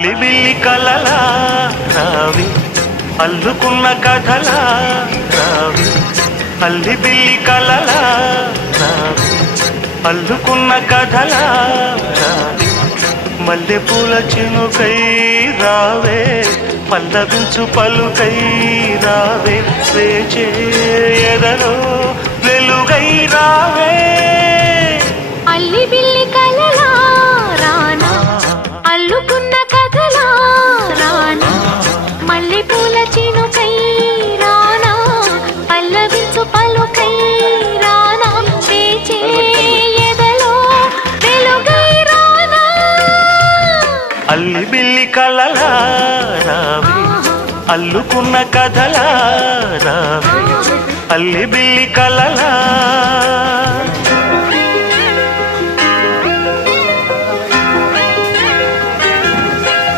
బిల్లి కలలా రావి అల్లుకున్న కథలా రావి అల్లి బిల్లి కలలా రావి అల్లుకున్న కథలా రావి మల్లె పూల చినుకై రావే పల్లవించు పలుకై రావే స్వేచే ఎదలో వెలుగై రావే అల్లి బిల్లి కలలా రానా అల్లుకున్న కథలా రానా మల్లె పూల చినుకై రానా పల్లవించు పలుకై రానా వేచే ఎదలో వెలుగై రానా అల్లి బిల్లి కలలా రావి అల్లుకున్న కథలా రావి అల్లి బిల్లి కలలా